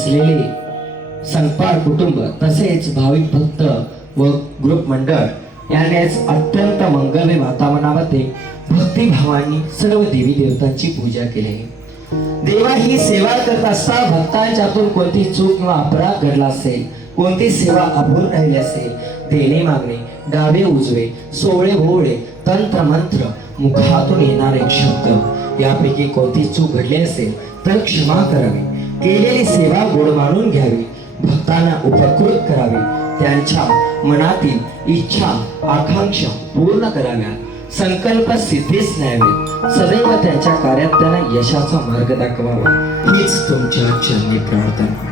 असलेले संपाळ कुटुंब तसेच भाविक भक्त व ग्रुप मंडळ यानेच अत्यंत मंगलमय वातावरणामध्ये भक्तिभावाने सर्व देवी देवतांची पूजा केली. देवा ही सेवा करत असता भक्तांच्यातून कोणती चूक किंवा अपराध घडला असेल, कोणती सेवा अपूर्ण राहिली असेल, देणे मागणे, डावे उजवे, सोवळे भोवळे, तंत्र मंत्र, मुखातून येणारे शब्द यापैकी कोणती चूक घडली असेल तर क्षमा करावी. केलेली सेवा गोड मानून घ्यावी. भक्तांना उपकृत करावे. त्यांच्या मनातील इच्छा आकांक्षा पूर्ण कराव्या. संकल्प सिद्धीस न्यावे. सदैव त्यांच्या कार्यात त्यांना यशाचा मार्ग दाखवावा हीच तुमच्या चरणी प्रार्थना.